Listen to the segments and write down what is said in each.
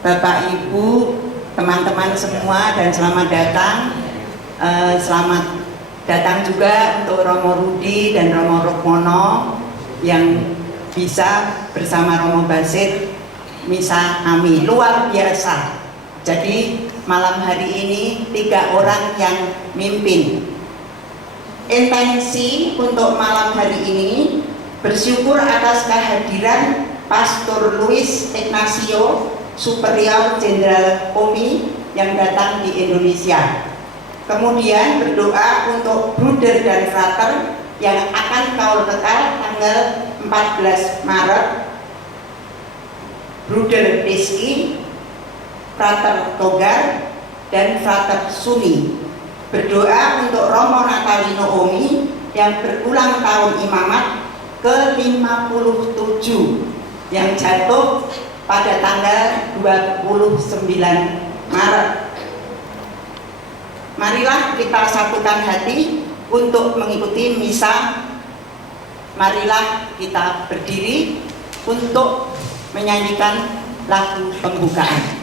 Bapak, Ibu, teman-teman semua, dan selamat datang. Selamat datang juga untuk Romo Rudi dan Romo Rukmono yang bisa bersama Romo Basit misa kami. Luar biasa. Jadi malam hari ini 3 orang yang mimpin. Intensi untuk malam hari ini bersyukur atas kehadiran Pastor Luis Ignacio Superior Jenderal OMI yang datang di Indonesia. Kemudian berdoa untuk bruder dan frater yang akan kaul kekal tanggal 14 Maret, Bruder Rizky, frater Togar, dan frater Suni. Berdoa untuk Romo Natalino OMI yang berulang tahun imamat ke-57 yang jatuh pada tanggal 29 Maret. Marilah kita satukan hati untuk mengikuti misa. Marilah kita berdiri untuk menyanyikan lagu pembukaan.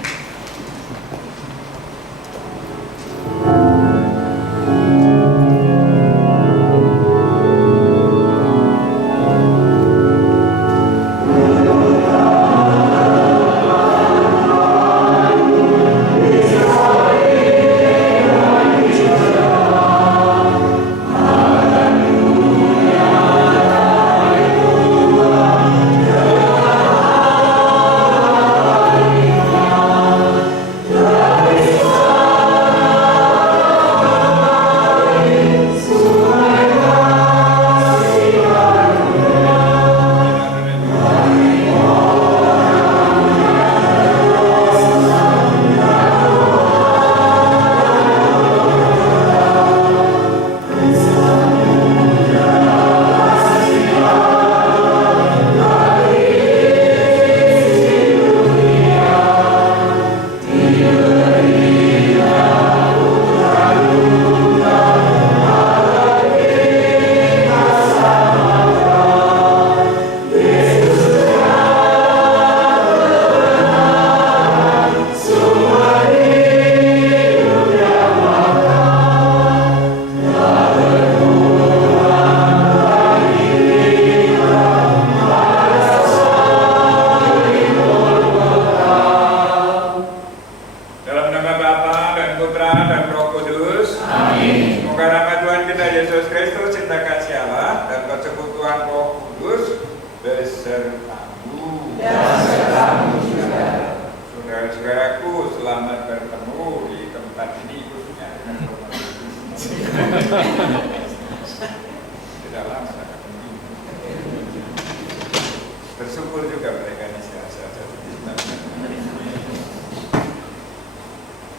Bersyukur juga mereka ini sehat-sehat.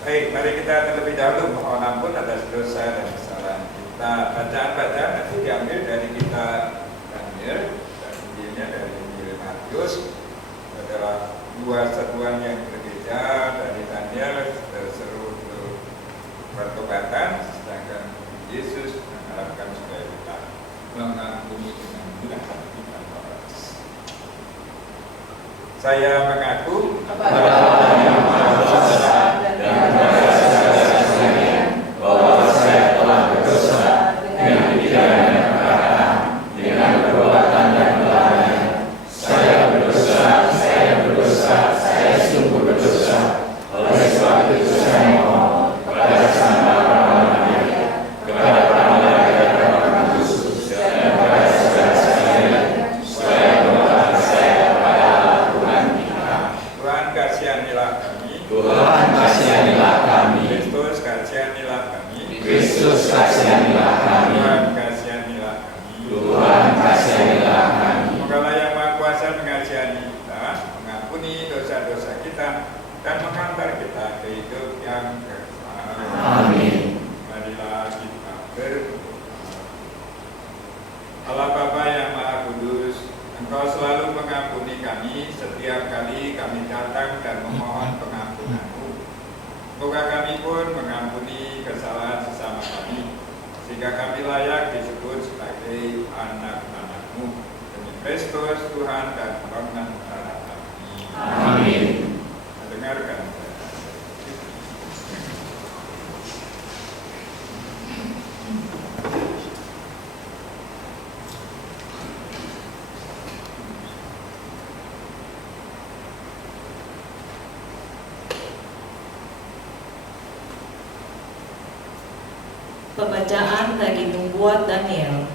Baik, mari kita terlebih dahulu mohon ampun atas dosa dan kesalahan kita. Bacaan-bacaan nanti diambil dari kitab Daniel dan Injilnya dari Injil Matius. Adalah dua satuan yang berbeda. Dari Daniel terseru untuk pertobatan, sedangkan Yesus mengharapkan supaya kita mengampuni dengan mudah hati tanpa batas. Saya mengaku kepada Allah yang Maha Kuasa dan kepada saudara sekalian bahwa saya telah berdosa dengan pikiran dan perkataan, dengan perbuatan dan kelalaian. Saya berdosa, saya sungguh berdosa. Oleh sebab itu saya mohon kepada Sang Bapa Maha, kepada para malaikat Roh Kudus, dan kepada saudara sekalian, supaya doa saya kepada Allah Tuhan kita. Tuhan kasihanilah kami. Tuhan kasihanilah kami. Kristus kasihanilah kami. Kristus kasihanilah kami. Tuhan kasihanilah kami. Tuhan kasihanilah kami. Semoga Yang Maha Kuasa mengasihani kita, mengampuni dosa-dosa kita, dan mengantar kita ke hidup yang kekal. Amin. Marilah kita berdoa. Allah Bapa yang Maha Kudus, Engkau selalu mengampuni kami setiap kali kami datang dan memohon pengampunan-Mu. Semoga kami pun mengampuni kesalahan sesama kami, sehingga kami layak disebut sebagai anak-anak-Mu. Demi Kristus Tuhan dan pengantar kami. Amin. Dengarkan. Pembacaan dari nubuat Daniel.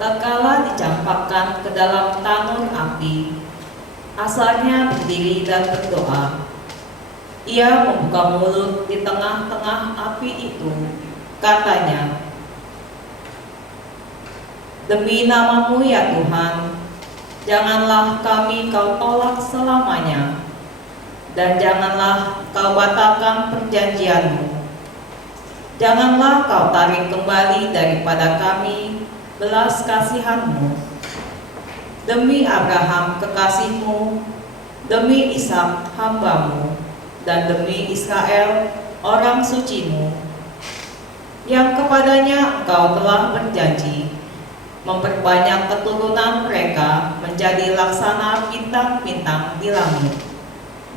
Tatkala dicampakkan ke dalam tanun api, asalnya berdiri dan berdoa. Ia membuka mulut di tengah-tengah api itu, katanya, "Demi nama-Mu ya Tuhan, janganlah kami Kau tolak selamanya, dan janganlah Kau batalkan perjanjian-Mu. Janganlah Kau tarik kembali daripada kami belas kasihan-Mu. Demi Abraham kekasih-Mu, demi Ishak hamba-Mu, dan demi Israel orang suci-Mu, yang kepadanya Engkau telah berjanji memperbanyak keturunan mereka menjadi laksana bintang-bintang di langit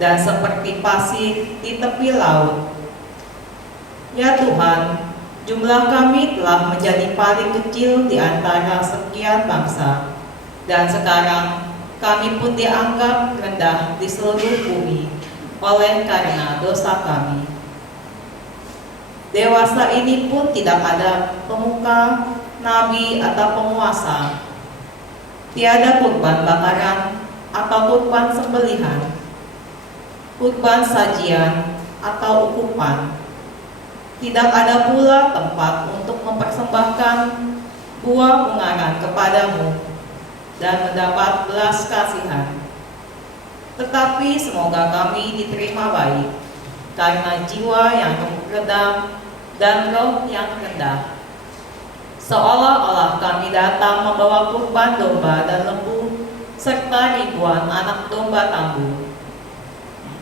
dan seperti pasir di tepi laut. Ya Tuhan, jumlah kami telah menjadi paling kecil di antara sekian bangsa, dan sekarang kami pun dianggap rendah di seluruh bumi oleh karena dosa kami. Dewasa ini pun tidak ada pemuka, nabi atau penguasa. Tiada kurban bakaran atau kurban sembelihan, kurban sajian atau ukupan. Tidak ada pula tempat untuk mempersembahkan buah ungaran kepadamu dan mendapat belas kasihan. Tetapi semoga kami diterima baik, karena jiwa yang redam dan roh yang rendah. Seolah-olah kami datang membawa kurban domba dan lembu, serta ribuan anak domba tambu.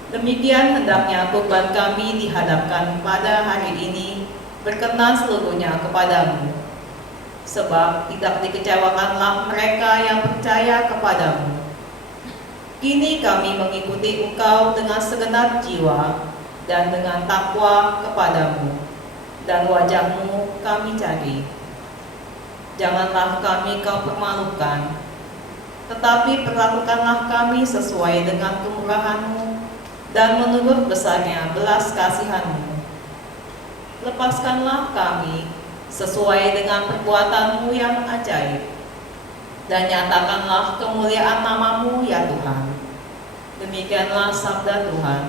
Demikian hendaknya kurban kami dihadapkan pada hari ini berkenan seluruhnya kepadamu. Sebab tidak dikecewakanlah mereka yang percaya kepadamu. Kini kami mengikuti Engkau dengan segenap jiwa dan dengan takwa kepadamu, dan wajah-Mu kami cari. Janganlah kami Kau permalukan, tetapi perlakukanlah kami sesuai dengan kemurahan-Mu dan menurut besarnya belas kasihan-Mu. Lepaskanlah kami sesuai dengan perbuatan-Mu yang ajaib, dan nyatakanlah kemuliaan nama-Mu ya Tuhan. Demikianlah sabda Tuhan.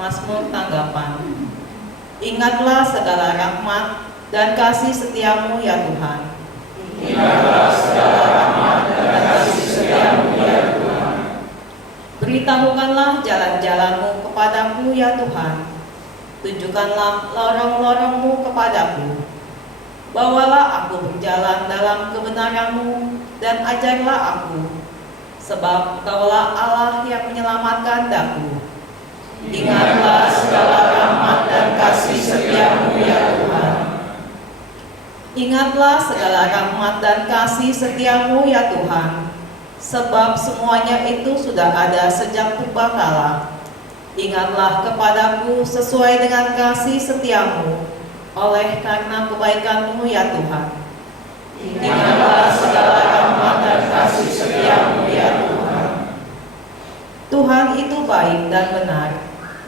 Mazmur tanggapan. Ingatlah segala rahmat dan kasih setia-Mu ya Tuhan. Ingatlah segala rahmat dan kasih setia-Mu ya Tuhan. Beritahukanlah jalan-jalan-Mu kepadaku ya Tuhan. Tunjukkanlah lorong-lorong-Mu kepadaku. Bawalah aku berjalan dalam kebenaran-Mu dan ajarlah aku, sebab Engkaulah Allah yang menyelamatkan daku. Ingatlah segala rahmat dan kasih setia-Mu ya Tuhan. Ingatlah segala rahmat dan kasih setia-Mu ya Tuhan, sebab semuanya itu sudah ada sejak purbakala. Ingatlah kepadaku sesuai dengan kasih setia-Mu, oleh karena kebaikan-Mu ya Tuhan. Ingatlah segala rahmat dan kasih setia-Mu ya Tuhan. Tuhan itu baik dan benar,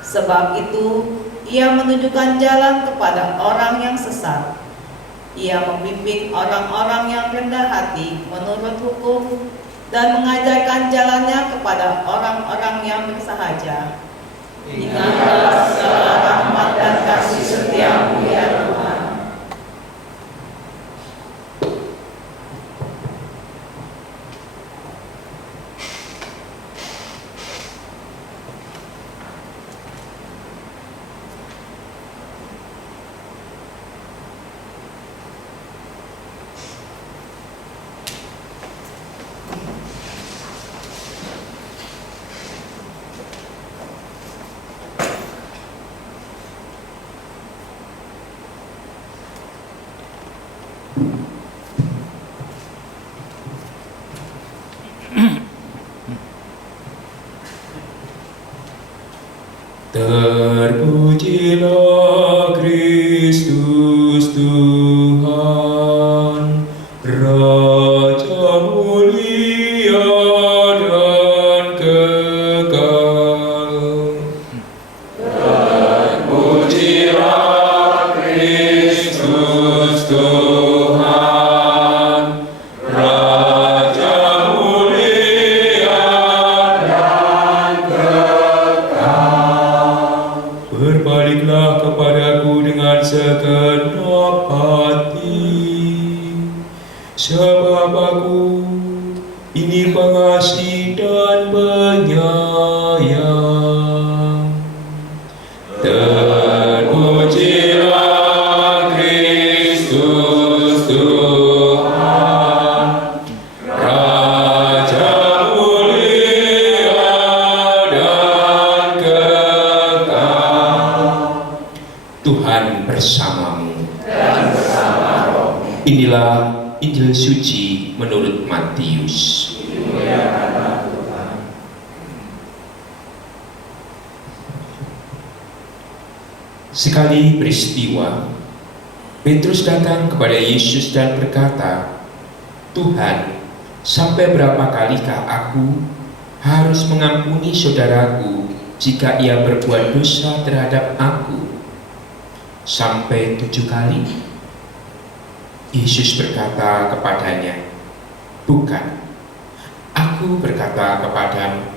sebab itu Ia menunjukkan jalan kepada orang yang sesat. Ia membimbing orang-orang yang rendah hati menurut hukum, dan mengajarkan jalannya kepada orang-orang yang bersahaja. Ingatlah segala rahmat dan kasih setia-Mu ya Tuhan. Terpujilah Kristus Tuhan, Raja mulia dan kekal. Terpujilah Kristus Tuhan, Raja mulia dan kekal. Berbaliklah kepadaku dengan segenap hati, sebab aku ini pengasih dan penyayang. Terpujilah Kristus Tuhan, Raja mulia dan kekal. Tuhan bersamamu. Inilah Injil suci menurut Matius. Sekali peristiwa, Petrus datang kepada Yesus dan berkata, "Tuhan, sampai berapa kalikah aku harus mengampuni saudaraku jika ia berbuat dosa terhadap aku? Sampai 7 kali?" Yesus berkata kepadanya, "Bukan, aku berkata kepadamu,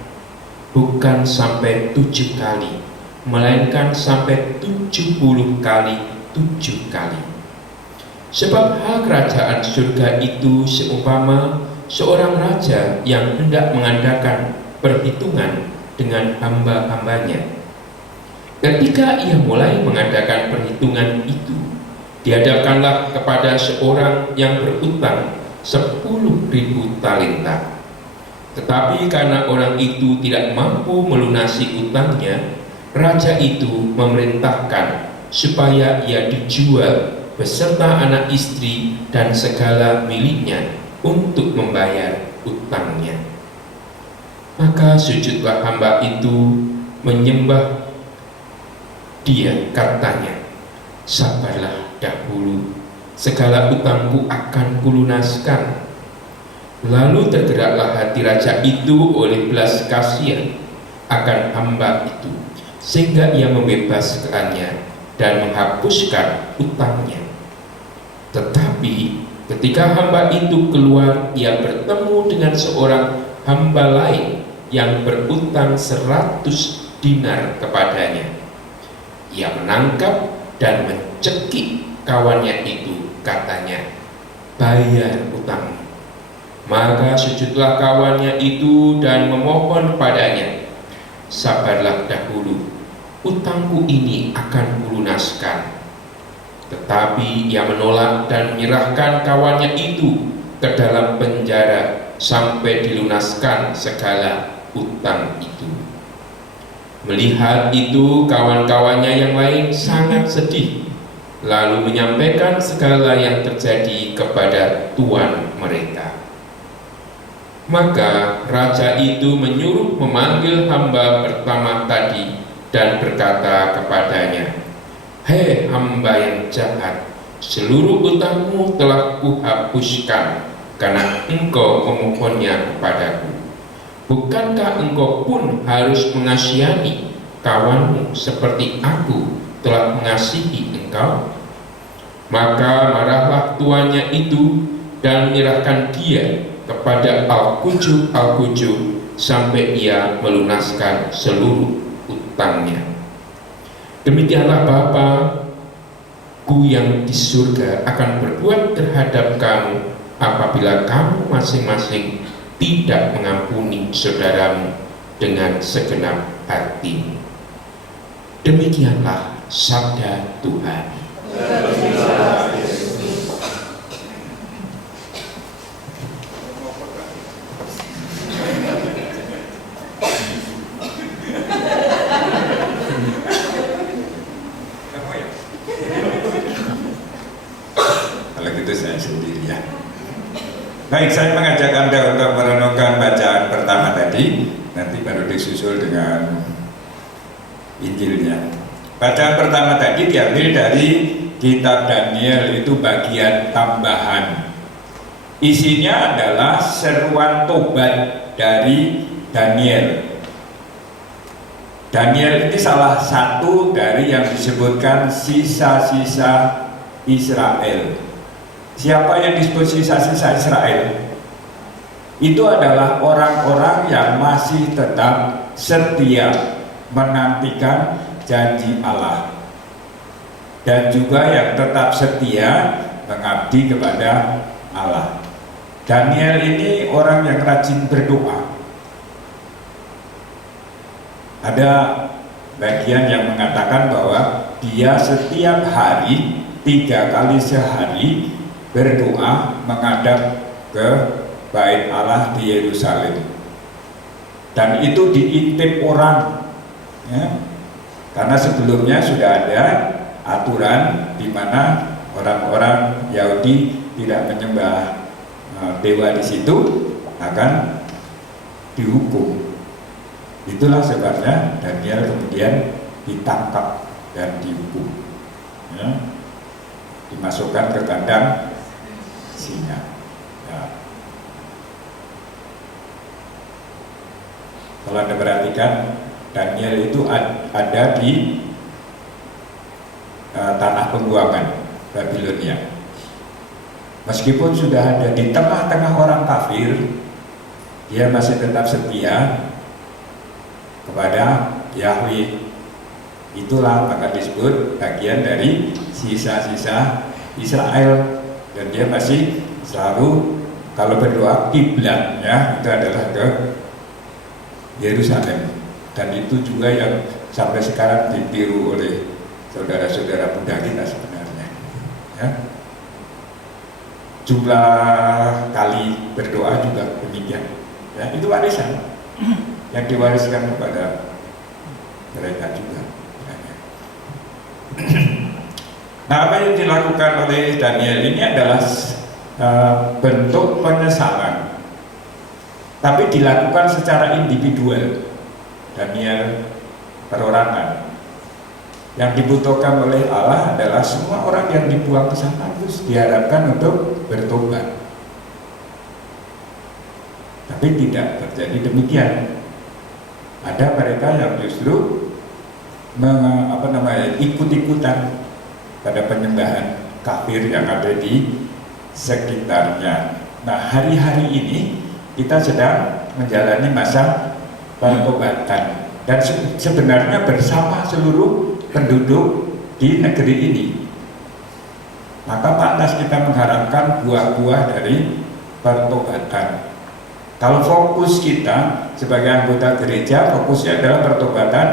bukan sampai 7 kali, melainkan sampai 70 kali 7 kali. Sebab hal kerajaan surga itu seumpama seorang raja yang hendak mengadakan perhitungan dengan hamba-hambanya. Ketika ia mulai mengadakan perhitungan itu, dihadapkanlah kepada seorang yang berutang 10.000 talenta. Tetapi karena orang itu tidak mampu melunasi utangnya, raja itu memerintahkan supaya ia dijual beserta anak istri dan segala miliknya untuk membayar utangnya. Maka sujudlah hamba itu menyembah dia, katanya, 'Sabarlah dahulu, segala utangku akan kulunaskan.' Lalu tergeraklah hati raja itu oleh belas kasihan akan hamba itu, sehingga ia membebaskannya dan menghapuskan utangnya. Tetapi ketika hamba itu keluar, ia bertemu dengan seorang hamba lain yang berutang 100 dinar kepadanya. Ia menangkap dan mencekik kawannya itu, katanya, 'Bayar utangmu.' Maka sujudlah kawannya itu dan memohon padanya, 'Sabarlah dahulu, utangku ini akan kulunaskan.' Tetapi ia menolak dan menyerahkan kawannya itu ke dalam penjara sampai dilunaskan segala utang itu. Melihat itu, kawan-kawannya yang lain sangat sedih, lalu menyampaikan segala yang terjadi kepada tuan mereka. Maka raja itu menyuruh memanggil hamba pertama tadi dan berkata kepadanya, 'Hei hamba yang jahat, seluruh utangmu telah kuhapuskan karena engkau memohonnya kepadaku. Bukankah engkau pun harus mengasihani kawanmu seperti aku telah mengasihi engkau?' Maka marahlah tuannya itu dan menyerahkan dia kepada al-kujub sampai ia melunaskan seluruh utangnya. Demikianlah Bapa-Ku yang di surga akan berbuat terhadap kamu apabila kamu masing-masing tidak mengampuni saudaramu dengan segenap hati." Demikianlah sabda Tuhan. Kalau gitu saya sendiri ya. Baik, saya mengajak Anda untuk merenungkan bacaan pertama tadi, nanti baru disusul dengan Injilnya. Bacaan pertama tadi diambil dari kitab Daniel, itu bagian tambahan. Isinya adalah seruan tobat dari Daniel. Daniel ini salah satu dari yang disebutkan sisa-sisa Israel. Siapa yang disebut sisa-sisa Israel? Itu adalah orang-orang yang masih tetap setia menantikan janji Allah, dan juga yang tetap setia mengabdi kepada Allah. Daniel ini orang yang rajin berdoa. Ada bagian yang mengatakan bahwa dia setiap hari 3 kali sehari berdoa menghadap ke Bait Allah di Yerusalem, dan itu diintip orang, ya. Karena sebelumnya sudah ada aturan di mana orang-orang Yahudi tidak menyembah dewa di situ akan dihukum. Itulah sebabnya Daniel kemudian ditangkap dan dihukum, ya. Dimasukkan ke kandang singa. Ya. Kalau Anda perhatikan, Daniel itu ada di tanah pembuangan Babilonia. Meskipun sudah ada di tengah-tengah orang kafir, dia masih tetap setia kepada Yahweh. Itulah maka disebut bagian dari sisa-sisa Israel, dan dia masih selalu kalau berdoa kiblatnya itu adalah ke Yerusalem, dan itu juga yang sampai sekarang ditiru oleh saudara-saudara Buddha kita sebenarnya, ya. Jumlah kali berdoa juga demikian, ya. Itu warisan yang diwariskan kepada mereka juga. Nah, apa yang dilakukan oleh Daniel ini adalah bentuk penyesalan, tapi dilakukan secara individual. Daniel perorangan. Yang dibutuhkan oleh Allah adalah semua orang yang dibuang ke sana terus diharapkan untuk bertobat. Tapi tidak terjadi demikian. Ada mereka yang justru ikut-ikutan pada penyembahan kafir yang ada di sekitarnya. Nah, hari-hari ini kita sedang menjalani masa pertobatan, dan sebenarnya bersama seluruh penduduk di negeri ini. Maka pantas kita mengharapkan buah-buah dari pertobatan. Kalau fokus kita sebagai anggota gereja, fokusnya adalah pertobatan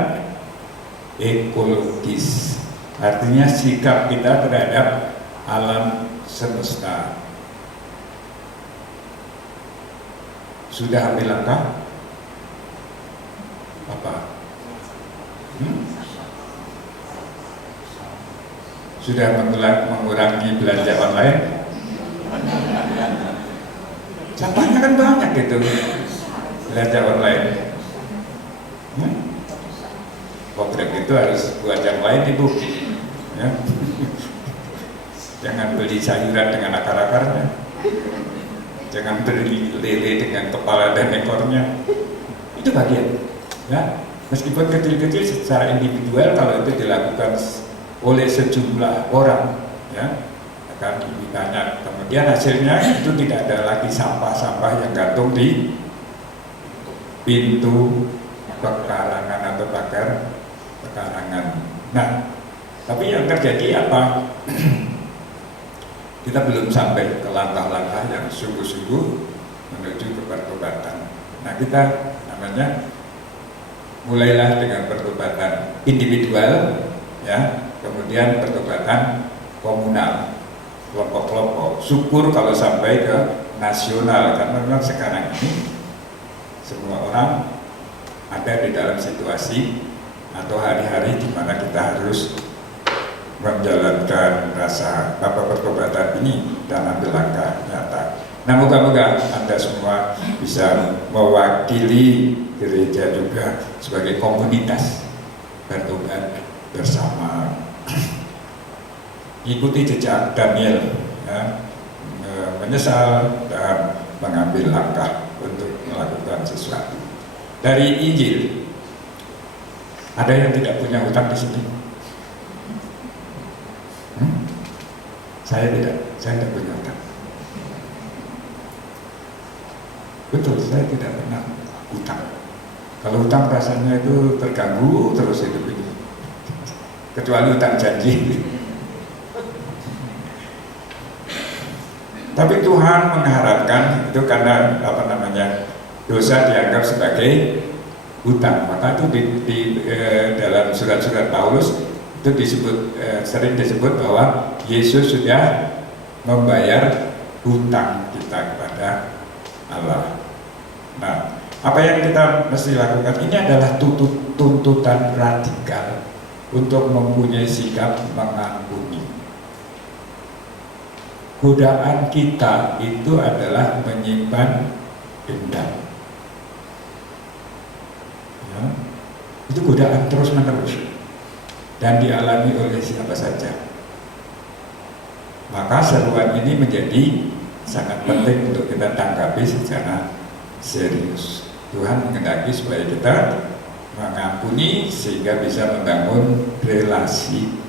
ekologis, artinya sikap kita terhadap alam semesta. Sudah ambil langkah apa? Sudah mengurangi belanja online? Sampahnya kan banyak gitu, belanja online. Kotrek itu harus buat yang lain, Ibu, ya. Jangan beli sayuran dengan akar-akarnya, jangan beli lele dengan kepala dan ekornya. Itu bagian, ya. Meskipun kecil-kecil secara individual, kalau itu dilakukan oleh sejumlah orang, ya, akan lebih banyak. Kemudian hasilnya itu tidak ada lagi sampah-sampah yang gantung di pintu pekarangan atau pagar pekarangan. Nah, tapi yang terjadi apa? Kita belum sampai ke langkah-langkah yang sungguh-sungguh menuju ke pertobatan. Nah, kita namanya mulailah dengan pertobatan individual, ya, kemudian pertobatan komunal, kelompok-kelompok. Syukur kalau sampai ke nasional, karena memang sekarang ini semua orang ada di dalam situasi atau hari-hari di mana kita harus menjalankan rasa pertobatan ini dan ambil langkah nyata. Nah, moga-moga Anda semua bisa mewakili gereja juga sebagai komunitas bertobat bersama, ikuti jejak Daniel, ya, menyesal dan mengambil langkah untuk melakukan sesuatu. Dari Injil, ada yang tidak punya hutang di sini? Saya tidak punya hutang. Betul, saya tidak pernah hutang. Kalau hutang rasanya itu terganggu terus hidup ini. Kecuali hutang janji. Tapi Tuhan mengharapkan itu karena dosa dianggap sebagai hutang. Maka itu di dalam surat-surat Paulus itu sering disebut bahwa Yesus sudah membayar hutang kita kepada Allah. Nah, apa yang kita mesti lakukan ini adalah tuntutan radikal untuk mempunyai sikap mengampuni. Godaan kita itu adalah menyimpan dendam. Ya, itu godaan terus-menerus dan dialami oleh siapa saja. Maka seruan ini menjadi sangat penting untuk kita tanggapi secara serius. Tuhan menghendaki supaya kita mengampuni sehingga bisa membangun relasi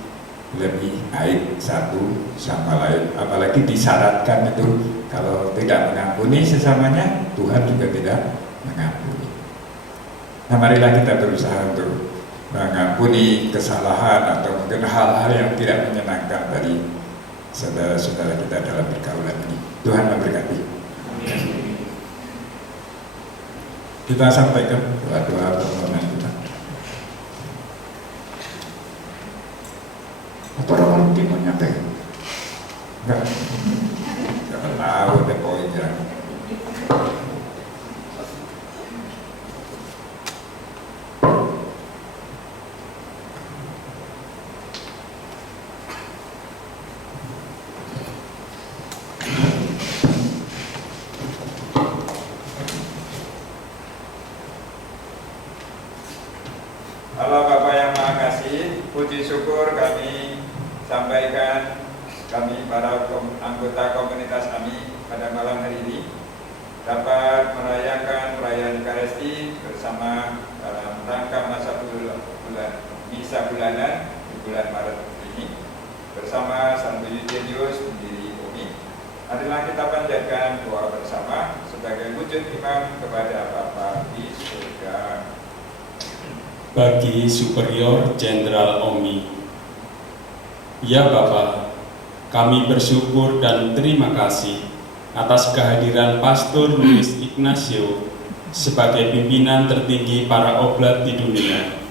lebih baik satu sama lain. Apalagi disyaratkan itu kalau tidak mengampuni sesamanya, Tuhan juga tidak mengampuni. Nah, marilah kita berusaha untuk mengampuni kesalahan atau mungkin hal-hal yang tidak menyenangkan dari saudara-saudara kita dalam pergaulan ini. Tuhan memberkati. Kita sampaikan doa-doa permohonan kita. Apa orang mungkin mau nyampaikan? Enggak. Jangan tahu ada poinnya. Allah Bapa yang Maha Kasih, puji syukur kami sampaikan, kami para anggota komunitas kami pada malam hari ini dapat merayakan perayaan Ekaristi bersama dalam rangka masa bulan misa bulanan di bulan Maret ini bersama Santo Eugenius pendiri UMI. Marilah kita panjatkan doa bersama sebagai wujud iman kepada Bapa di surga. Bagi Superior Jenderal OMI, ya Bapa, kami bersyukur dan terima kasih atas kehadiran Pastor Luis Ignacio sebagai pimpinan tertinggi para oblat di dunia.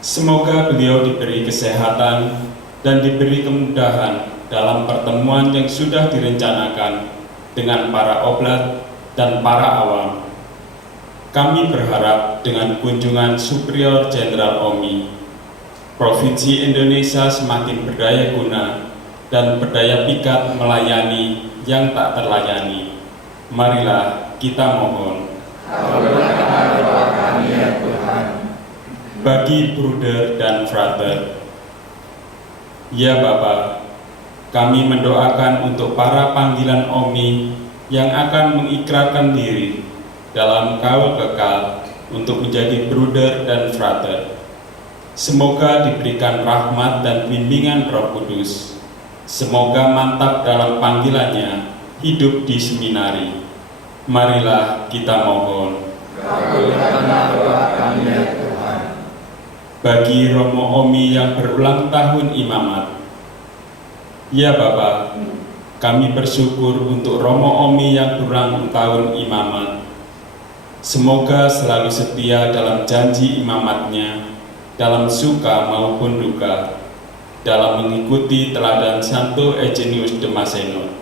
Semoga beliau diberi kesehatan dan diberi kemudahan dalam pertemuan yang sudah direncanakan dengan para oblat dan para awam. Kami berharap dengan kunjungan Superior Jenderal OMI, Provinsi Indonesia semakin berdaya guna dan berdaya pikat melayani yang tak terlayani. Marilah kita mohon. Kabulkanlah doa kami ya Tuhan. Bagi bruder dan frater, ya Bapa, kami mendoakan untuk para panggilan OMI yang akan mengikrarkan diri dalam kaul kekal untuk menjadi bruder dan frater. Semoga diberikan rahmat dan bimbingan Roh Kudus. Semoga mantap dalam panggilannya hidup di seminari. Marilah kita mohon. Kabulkanlah doa kami ya Tuhan. Bagi Romo OMI yang berulang tahun imamat, ya Bapa, kami bersyukur untuk Romo OMI yang berulang tahun imamat. Semoga selalu setia dalam janji imamatnya, dalam suka maupun duka, dalam mengikuti teladan Santo Eugenius de Mazenod.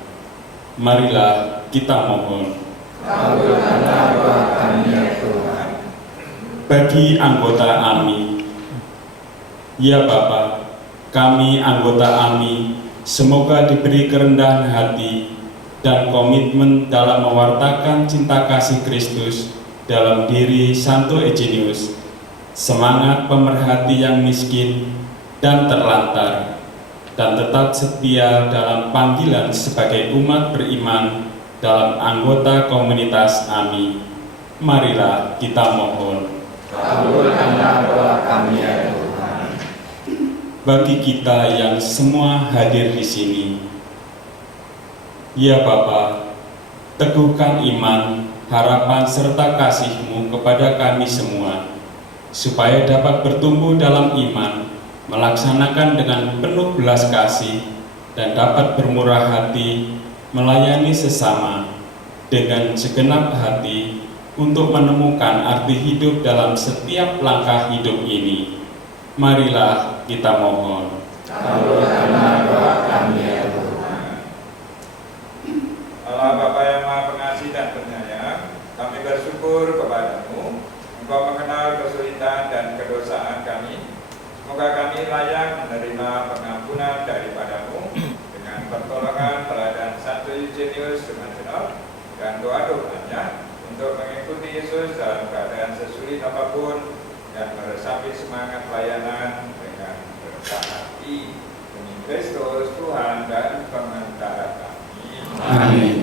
Marilah kita mohon. Kabulkanlah doa kami ya Tuhan. Bagi anggota AMI, ya Bapa, kami anggota AMI, semoga diberi kerendahan hati dan komitmen dalam mewartakan cinta kasih Kristus dalam diri Santo Eugenius semangat pemerhati yang miskin dan terlantar, dan tetap setia dalam panggilan sebagai umat beriman dalam anggota komunitas AMI. Marilah kita mohon. Kabulkanlah doa kami ya Tuhan. Bagi kita yang semua hadir di sini, ya Bapa, teguhkan iman, harapan serta kasih-Mu kepada kami semua, supaya dapat bertumbuh dalam iman, melaksanakan dengan penuh belas kasih, dan dapat bermurah hati, melayani sesama dengan segenap hati untuk menemukan arti hidup dalam setiap langkah hidup ini. Marilah kita mohon. Kabulkanlah doa kami ya Tuhan. Allah Bapa yang Maha Pengasih dan Penyayang, kami bersyukur kepadamu. Engkau mengenal kesulitan dan kedosaan kami. Semoga kami layak menerima pengampunan daripadamu dengan pertolongan teladan Santo Eugenius Sumanjunor dan doa-doanya untuk mengikuti Yesus dalam keadaan sesulit apapun dan meresapi semangat pelayanan dengan bersah hati demi Kristus Tuhan dan Pengantara kami. Amin.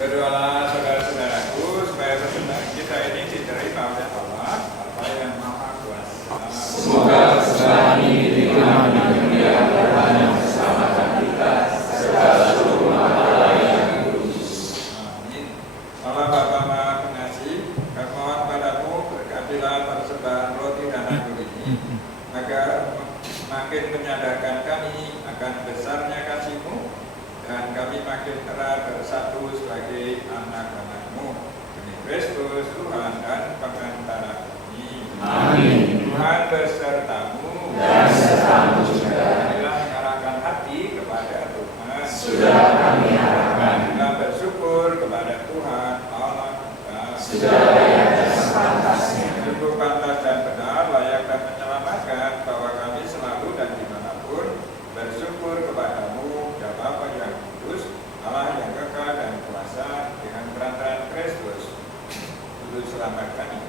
Berdoalah saudara-saudaraku supaya persembahan kita ini diterima oleh Allah, Bapa yang Maha Kuasa. Semoga persembahan ini diterima di dunia Tuhan yang bersamakan kita serta seluruh makhluk yang kudus. Amin. Allah Bapa Maha Pengasih, kami mohon padamu berkatilah persembahan roti dan anggur ini, agar makin menyadarkan kami akan besarnya kasih-Mu dan kami makin erat bersatu sebagai anak-anak-Mu demi Kristus Tuhan dan Pengantara kami. Amin. Tuhan besertamu Dan sertamu juga. Marilah mengarahkan hati kepada Tuhan. Sudah kami harapkan. Kita bersyukur kepada Tuhan Allah kita. Sudah layak dan sepantasnya. Sungguh pantas dan benar, layak dan menyelamatkan bahwa kami selalu dan dimanapun bersyukur kepadamu, ya Bapa yang kudus, Allah yang kekal dan kuasa, dengan perantaraan Kristus, Juru Selamat kami.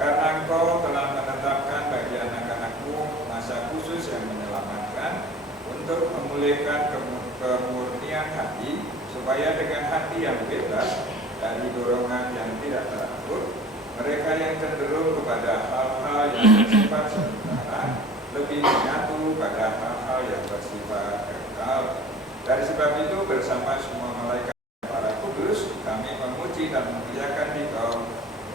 Karena Engkau telah menetapkan bagi anak-anak-Mu masa khusus yang menyelamatkan untuk memulihkan kemurnian hati, supaya dengan hati yang bebas dari dorongan yang tidak teratur, mereka yang cenderung kepada hal-hal yang bersifat sementara lebih menyatu pada hal-hal yang bersifat kekal. Dari sebab itu, bersama semua malaikat dan para kudus, kami memuji dan memuliakan Dikau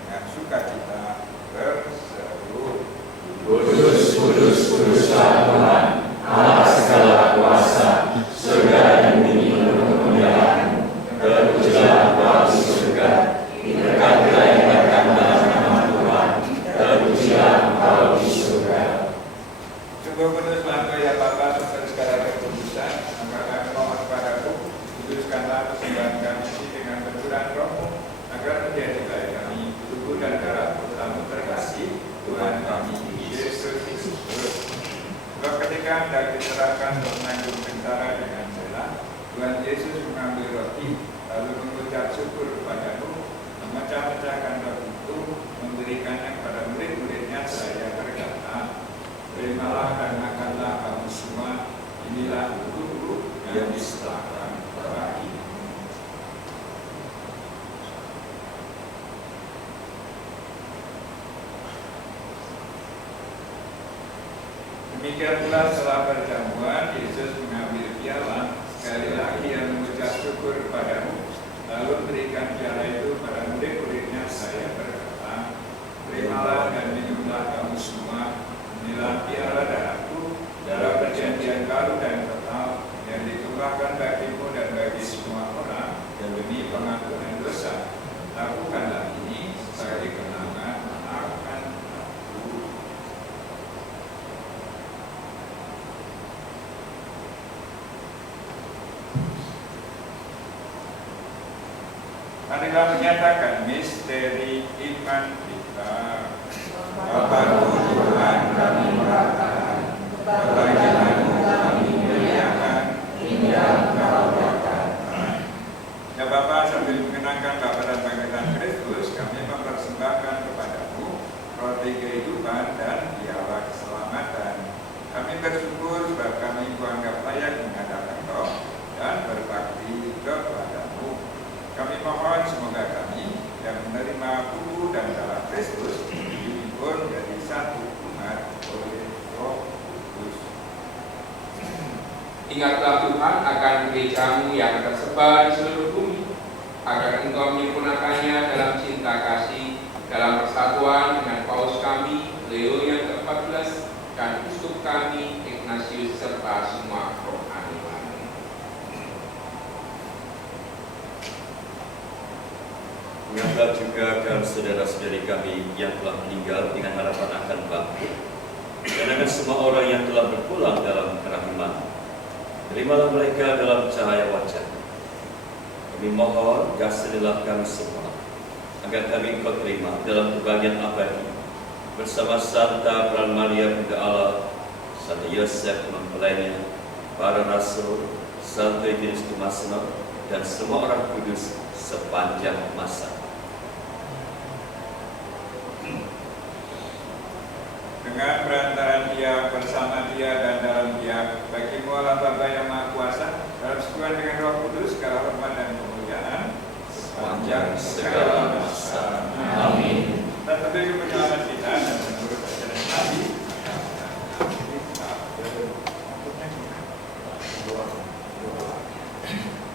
dengan sukacita berseru. Kudus, kudus, kuduslah Tuhan, Allah segala kuasa, surga dan bumi penuh kemuliaan-Mu. Terpujilah Engkau di surga, diberkatilah yang datang dalam nama Tuhan. Terpujilah Engkau di surga. Sungguh kuduslah Engkau ya Bapa, sumber segala kekudusan. Maka kami mohon padamu, kuduskanlah persembahan kami ini dengan pencurahan Roh-Mu, agar menjadi baik kami, tubuh dan darah putra-Mu terkasih, Tuhan kami Yesus Kristus. dimandikan dan diserahkan untuk menanggung bencana dengan rela, Tuhan Yesus mengambil roti, lalu mengucap syukur kepadamu, memecah-mecahkan roti itu, memberikannya kepada murid-muridnya seraya berkata, terimalah dan makanlah kamu semua, inilah tubuhku yang diserahkan bagi. Demikian pula setelah perjamuan, Yesus mengambil piala, sekali lagi yang mengucap syukur kepadamu, lalu berikan piala itu pada murid-muridnya seraya berkata, terimalah dan minumlah kamu semua, inilah piala darahku, darah perjanjian baru dan kekal, yang ditumpahkan bagimu dan bagi semua orang, dan demi pengampunan dosa. Lakukanlah ini sebagai kenangan akan aku. Marilah menyatakan misteri iman kita. Bapa Tuhan kami mengatakan, kebangkitanmu kami muliakan hingga Engkau datang. Ya Bapa, sambil mengenangkan Bapa dan bangkitan Kristus, kami mempersembahkan kepadamu roti kehidupan dan piala keselamatan. Kami bersyukur sebab kami kuanggap layak menghadap Engkau dan berbakti kepadamu. Kami mohon semoga kami yang menerima tubuh dan darah Kristus dihimpun menjadi satu umat oleh Roh Kudus. Ingatlah Tuhan akan gerejamu yang tersebar di seluruh bumi, agar Engkau menyempurnakannya dalam cinta kasih, dalam persatuan dengan Paus kami, Leo yang ke-14, dan uskup kami, Ignatius, serta semua rohaniwan. Ingatlah juga akan saudara-saudari kami yang telah meninggal dengan harapan akan bangkit, dan akan semua orang yang telah berpulang dalam kerahiman. Terimalah mereka dalam cahaya wajah. Kami mohon, kasihanilah kami semua, agar kami Engkau terima dalam kebahagiaan abadi, bersama Santa Peran Maria Bunda Allah, Santo Yosef mempelainya, para rasul, Santo Ignatius Tumasno, dan semua orang kudus sepanjang masa. Dengan perantaraan Dia, bersama Dia, dan dalam Dia, bagimu Allah Bapa yang Maha Kuasa, dalam sekuan dengan Roh Kudus, segala hormat dan kemuliaan sepanjang segala masa. Amin. Dan beri penyelamat kita dan menurut ajaran Nabi.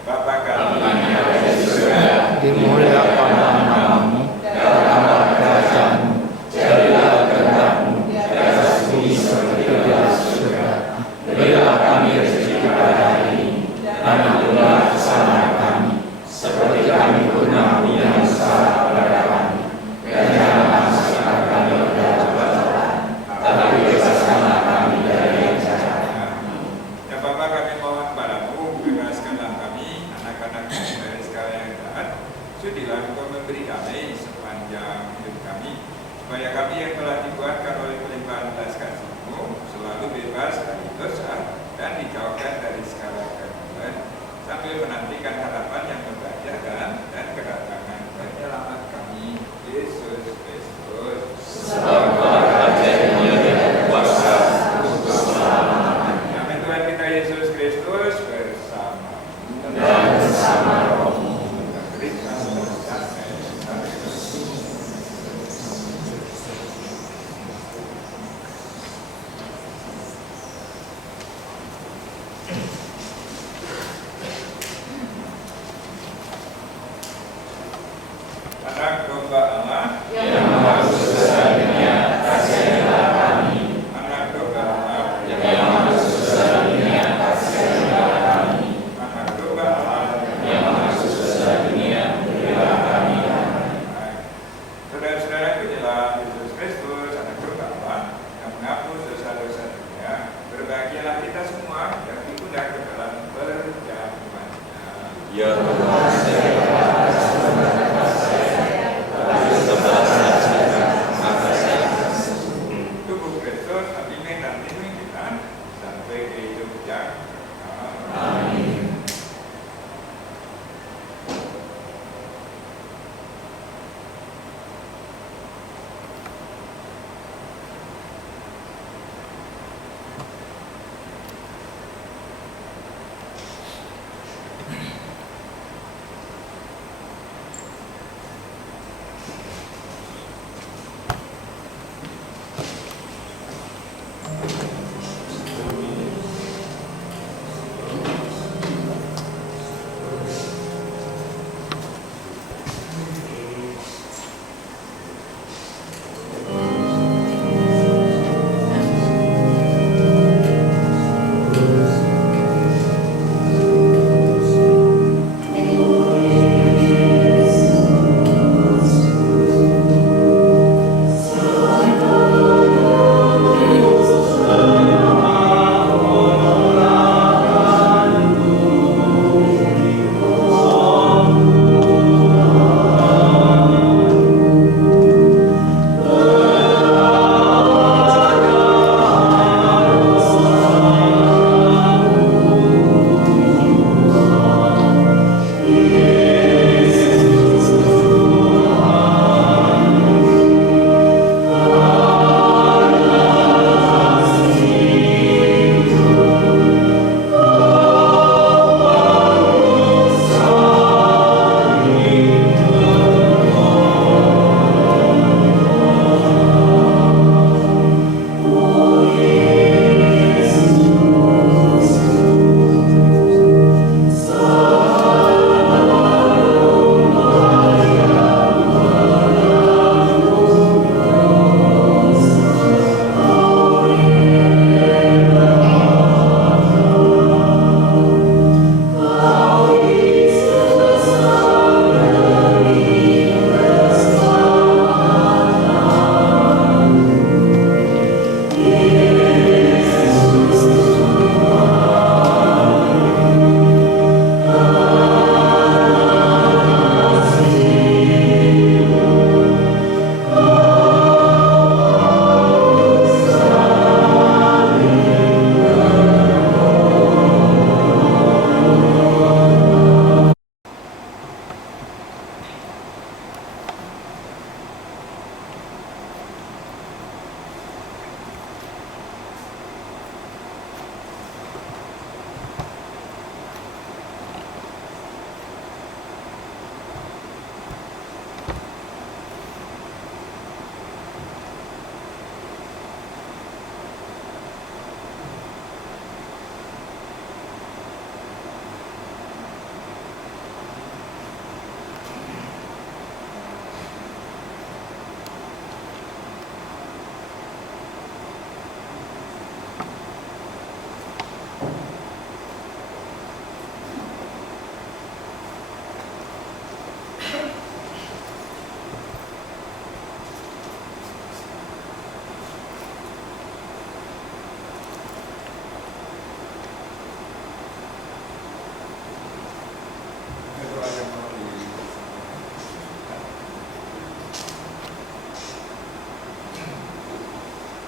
Bapa kami yang ada di surga, dimuliakanlah namamu, datanglah kerajaanmu, jadilah kehendak-mu di atas bumi seperti di atas surga. Berilah kami rezeki pada hari ini, dan ampunilah kesalahan kami, seperti kami pun mengampuni yang bersalah kepada kami. Dan janganlah masukkan kami ke dalam cobaan, tapi bebaskanlah kami dari yang jahat. Ya Bapa, kami mohon kepadamu, bebaskanlah kami, anak-anak kami dari segala yang jahat. Sudilah Engkau memberi kami sepanjang hidup kami, supaya kami yang telah dikuatkan oleh pelimpahan belas kasih-Mu selalu bebas dari dosa dan dijauhkan dari segala kegelapan, sambil menantikan harapan yang membahagiakan dan kedatangan penyelamat kami, Yesus Kristus. Sebab telah terjadinya dan kuasa untuk selama-lamanya. Amin. Tuhan kita Yesus Kristus bersama Dan bersama rohmu. Anak domba Allah Yang masuk ke dunia, kasihanilah kami. Anak domba Allah Yang masuk ke dunia, kasihanilah kami. Anak domba Allah Yang masuk ke dunia, berilah kami damai. Saudara-saudara, inilah Yesus Kristus, anak domba Allah yang menghapus dosa-dosa dunia. Berbahagialah kita semua yang diundang ke dalam perjamuannya. Ya Tuhan, tubuh Kristus, bimbing dan bimbing kita, sampai ke hidup yang Amin.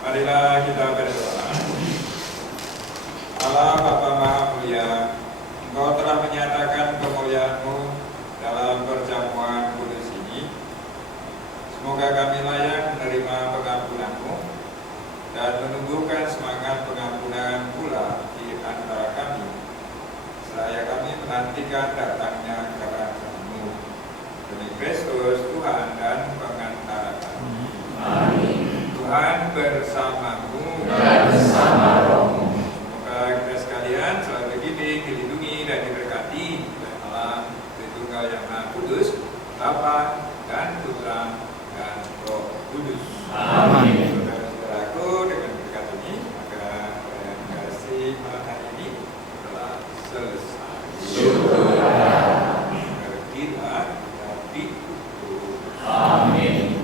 Marilah kita berdoa. Allah Bapa Maha Mulia, Engkau telah menyatakan kemuliaan-Mu dalam perjamuan kudus ini. Semoga kami layak menerima pengampunan-Mu dan menumbuhkan semangat pengampunan pula di antara kami, seraya kami menantikan datangnya kerajaan-Mu. Demi Kristus Tuhan dan pengantara kami. Amin. Tuhan bersamamu Dan bersama rohmu. Semoga kita sekalian selalu dibimbing, dilindungi dan diberkati oleh Allah Tritunggal yang Maha Kudus, Bapa dan Putra dan Roh Kudus. Amin. Saudara-saudaraku, dengan berkat ini maka yang kasih malam hari ini telah selesai. Syukur. Berdirilah kita ditutup. Amin.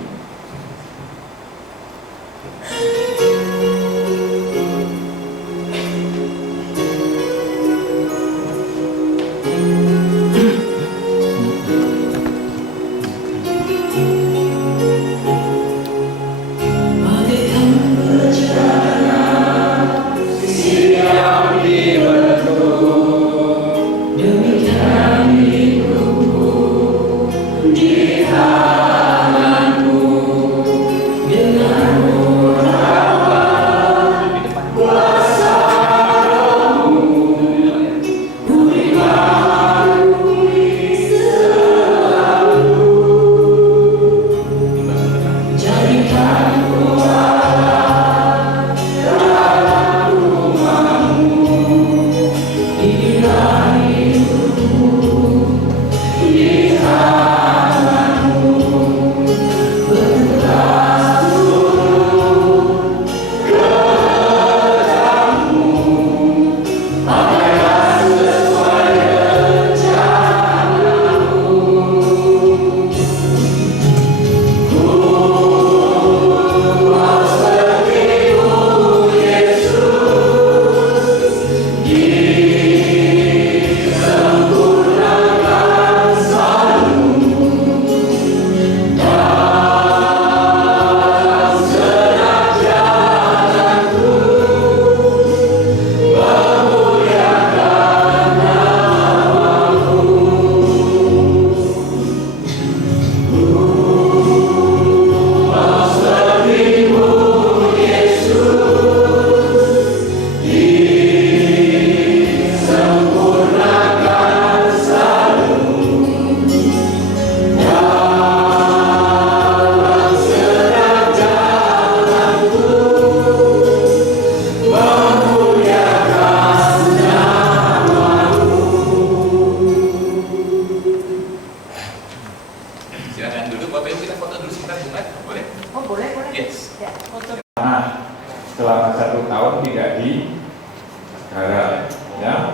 garam, ya.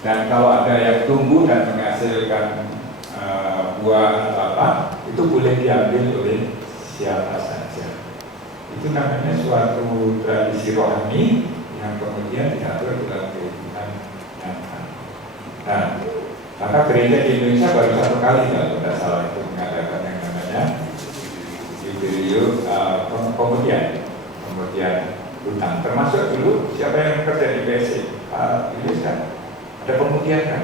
Dan kalau ada yang tumbuh dan menghasilkan buah atau apa, itu boleh diambil oleh siapa saja. Itu namanya suatu tradisi rohani yang kemudian diatur dalam kehidupan nyata. Nah, maka gereja di Indonesia baru satu kali kalau tidak salah itu mengadakan yang namanya Jubileo kemudian hutang. Termasuk dulu siapa yang kerja di BSC, Pak Julius kan ada pemudian kan?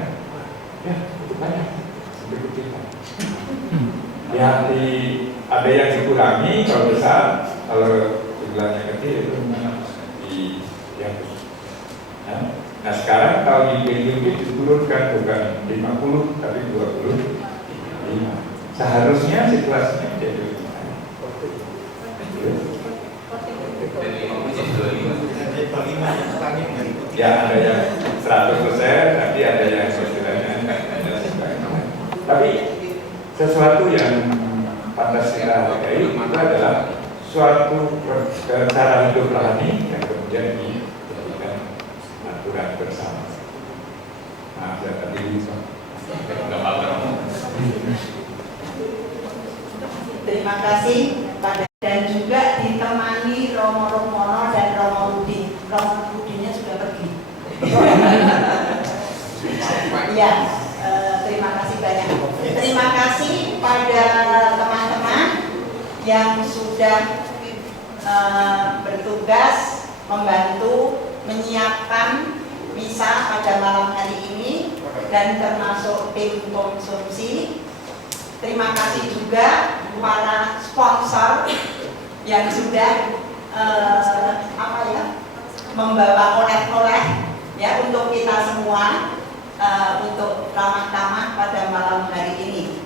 Ya, itu banyak. Ya, ada yang dikurangi kalau besar, kalau jumlahnya kecil itu dihapus. Nah sekarang kalau di BNPB diturunkan bukan 50 tapi 25. Seharusnya situasinya menjadi lebih baik. Ya ada yang 100%, nanti ada yang istilahnya. Tapi sesuatu yang pantas kita hargai itu adalah suatu cara hidup rohani yang kemudian dijadikan aturan bersama. Nah, saya tadi Terima kasih pada dan juga ditemani Romo Rukmono dan Romo Rudi. Romo Rudinya sudah pergi. Ya, terima kasih banyak. Terima kasih pada teman-teman yang sudah bertugas membantu menyiapkan misa pada malam hari ini dan termasuk tim konsumsi. Terima kasih juga para sponsor yang sudah membawa oleh-oleh ya untuk kita semua untuk ramah-tamah pada malam hari ini.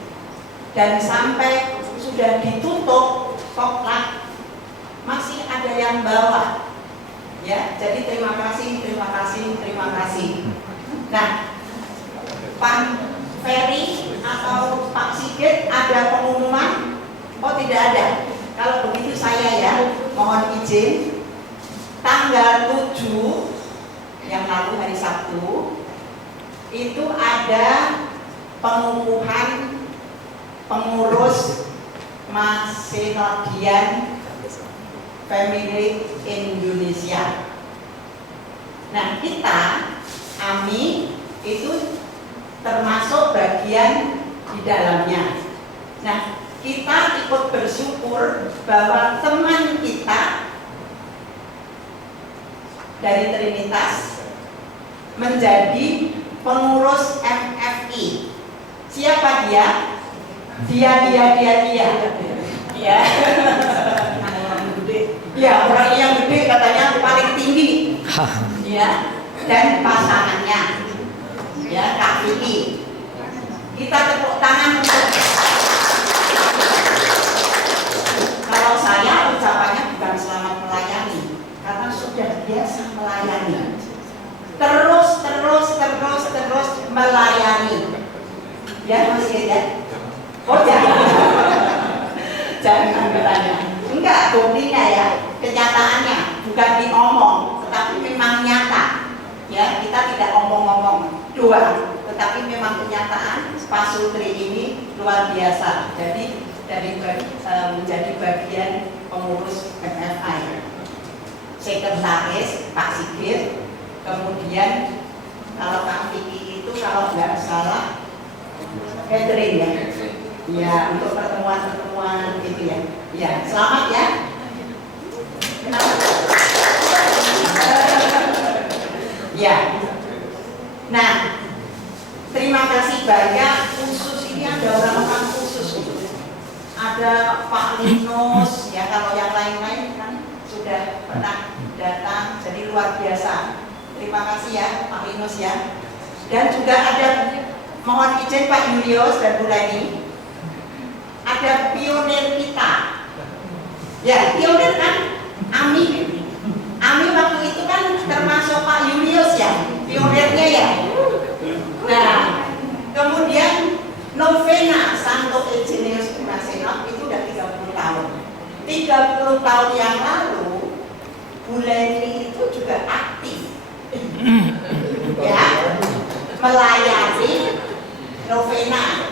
Dan sampai sudah ditutup koklat masih ada yang bawa. Ya, jadi terima kasih. Nah, Pak Ferry atau Pak Sigit ada pengumuman? Oh, tidak ada. Kalau begitu saya ya, mohon izin. Tanggal 7 yang lalu hari Sabtu itu ada pengukuhan pengurus Masenodian Family Indonesia. Nah, kita AMI itu termasuk bagian di dalamnya. Nah, kita ikut bersyukur bahwa teman kita dari Trinitas menjadi pengurus MFI. Siapa dia? Dia. Ya. Ya, orang yang gede katanya paling tinggi. Ya. Dan pasangannya. Ya, Kak Vicky. Kita tepuk tangan untuk. Kalau saya ucapannya bukan selamat melayani, karena sudah biasa melayani. Terus melayani. Ya, masih ya. Oh, jangan bertanya. Enggak, buktinya ya, kenyataannya bukan diomong, tetapi memang nyata. Ya, kita tidak omong-omong doang, tetapi memang kenyataan Pak Sutri ini luar biasa. Jadi menjadi bagian pengurus MFI, sekretaris Pak Sigit, kemudian kalau Kak Vicky itu kalau nggak salah catering ya, ya untuk pertemuan gitu ya. Ya, selamat ya. Ya. Nah, terima kasih banyak. Khusus ini ada orang-orang khusus. Ada Pak Linus, ya kalau yang lain-lain kan sudah pernah datang, jadi luar biasa. Terima kasih ya Pak Linus ya. Dan juga ada, mohon izin Pak Julius dan Bu Leni, ada pionir kita. Ya, pionir kan Ami waktu itu kan termasuk Pak Julius ya, pionirnya ya. Nah, kemudian Novena Santo Eugenius Masenot itu udah 30 tahun. 30 tahun yang lalu Bu Leni itu juga aktif melayani novena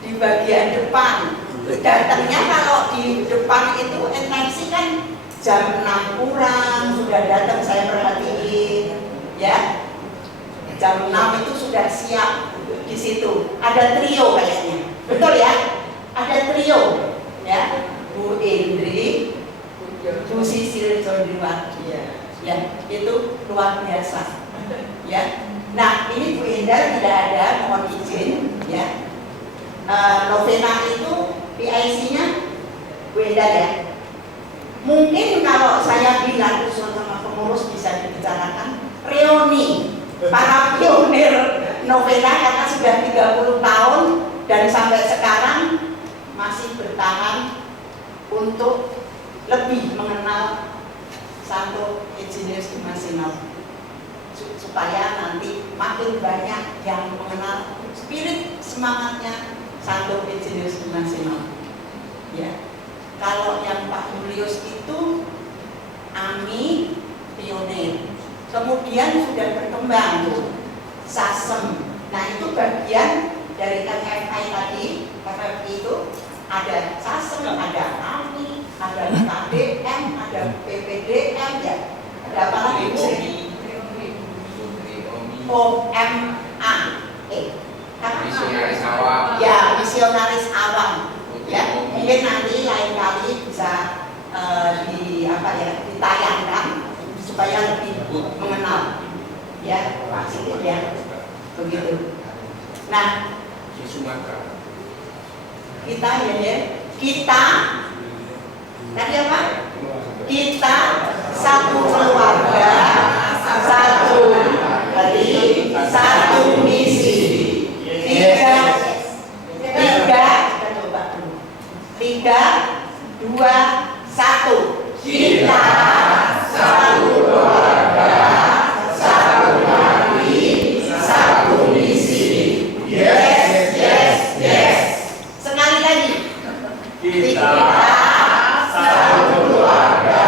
di bagian depan. Datangnya kalau di depan itu intensi kan jam 6 kurang sudah datang, saya perhatiin ya. Jam 6 itu sudah siap di situ. Ada trio kayaknya. Betul ya? Ada trio ya. Bu Indri, Bu Sisil Jondiwati ya, itu luar biasa ya. Nah, ini Bu Indar tidak ada, mohon izin ya. Novena itu PIC-nya Bu Indar ya. Mungkin kalau saya bilang usul sama pengurus bisa dibicarakan reuni para pionir novena karena sudah 30 tahun dan sampai sekarang masih bertahan untuk lebih mengenal Santo Eugenius Immanuel, supaya nanti makin banyak yang mengenal spirit semangatnya Santo Eugenius Immanuel ya. Kalau yang Pak Julius itu AMI pionir, kemudian sudah berkembang tuh SASEM. Nah itu bagian dari FFI tadi. FFI itu ada SASEM, ada AMI, ada KDM, ada PPDM ya. Ada apa lagi? OMA. Misionaris awam. Ya, misionaris awam. Ya, mungkin nanti lain kali bisa ditayangkan supaya lebih mengenal ya Pak Sigit ya, begitu. Nah, Di Sumatera. kita tadi apa? Kita satu keluarga, satu hati, satu misi. Tiga, 2, 1. Kita satu keluarga, satu hati, satu misi. Yes, yes, yes. Sekali lagi. Kita satu keluarga,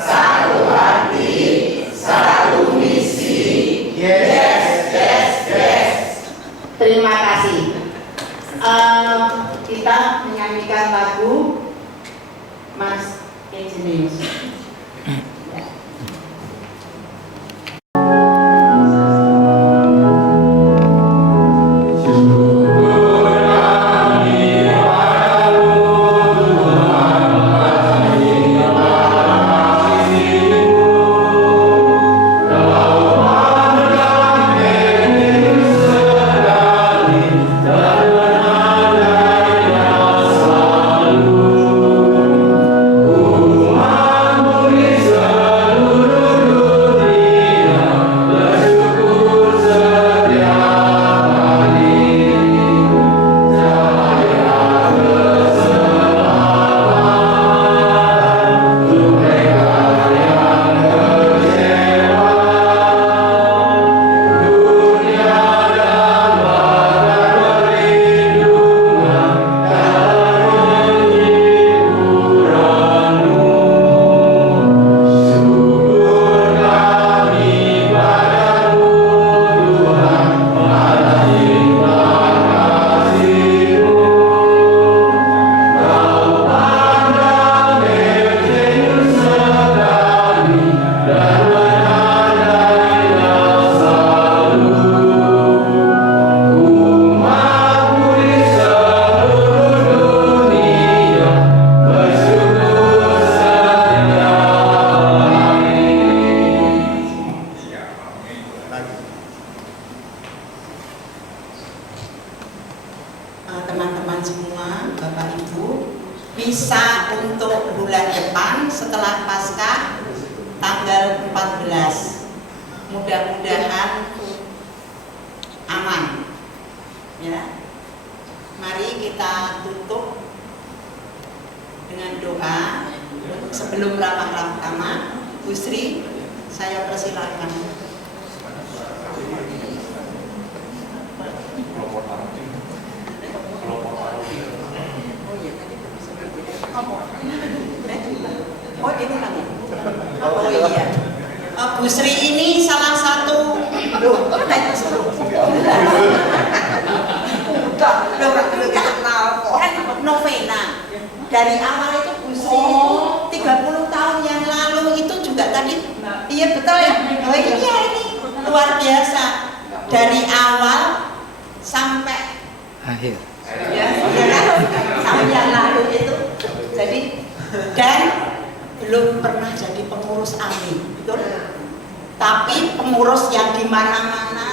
satu hati, satu misi. Yes, yes, yes. Terima kasih. Kita menyanyikan lagu Mas Eugenius. Teman-teman semua, Bapak Ibu, bisa untuk bulan depan setelah Paskah tanggal 14. Mudah-mudahan aman. Ya. Mari kita tutup dengan doa sebelum ramah-ramah. Bu Sri, saya persilakan. Oh itu namanya. Oh iya. Bu Sri ini salah satu Loh, kayak suruh. Kan novena. Dari awal itu Bu Sri itu 30 tahun yang lalu itu juga tadi. Iya betul ya. Oh iya ini luar biasa. Dari awal sampai Akhir. ya kan tahun yang lalu itu. Jadi dan belum pernah jadi pengurus AMI, betul? Tapi pengurus yang di mana-mana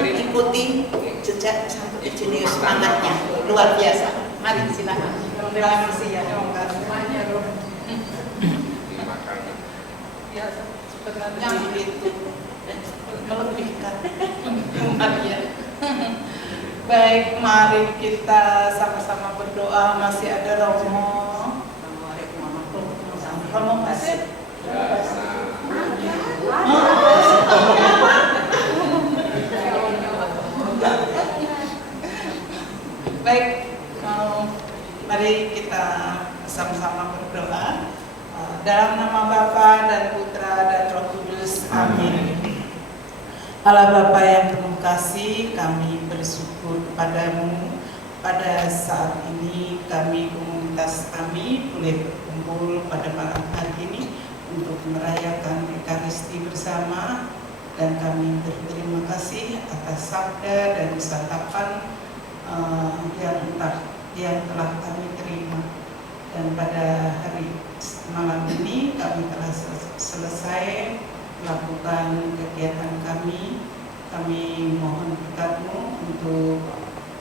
ikuti jejak Santo Eugenius, semangatnya luar biasa. Mari silakan. Terima kasih ya. Terima kasih. Ya, yang itu melebihkan umat ya. Baik, mari kita sama-sama berdoa. Masih ada Romo masih. Baik, mari kita sama-sama berdoa. Dalam nama Bapa dan Putra dan Roh Kudus. Amin. Allah Bapa yang penuh kasih, kami bersyukur kepadamu. Pada saat ini kami komunitas kami boleh berkumpul pada malam hari ini untuk merayakan Ekaristi bersama, dan kami berterima kasih atas sabda dan santapan yang telah kami terima. Dan pada hari malam ini kami telah selesai melakukan kegiatan kami. Kami mohon berkat-Mu untuk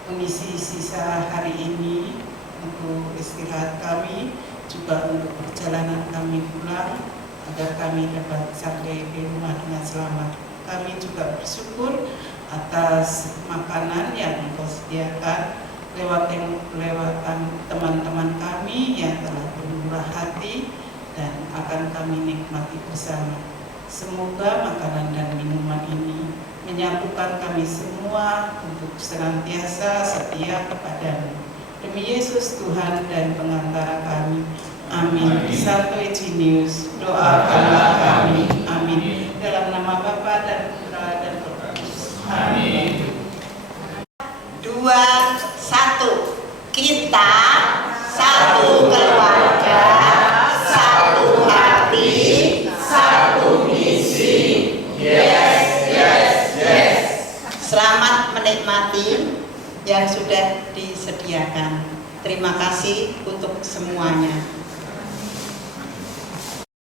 mengisi sisa hari ini, untuk istirahat kami, juga untuk perjalanan kami pulang, agar kami dapat sampai di rumah dengan selamat. Kami juga bersyukur atas makanan yang Engkau sediakan lewatan teman-teman kami yang telah bermurah hati dan akan kami nikmati bersama. Semoga makanan dan minuman ini menyatukan kami semua untuk senantiasa setia kepadamu. Demi Yesus Tuhan dan pengantara kami. Amin. Santo Eugenius, doakanlah kami. Amin. Dalam nama Bapa dan Putra dan Roh Kudus. Amin. 2, 1. Kita satu keluarga, satu hati, satu misi. Yes, yes, yes. Selamat menikmati yang sudah disediakan. Terima kasih untuk semuanya.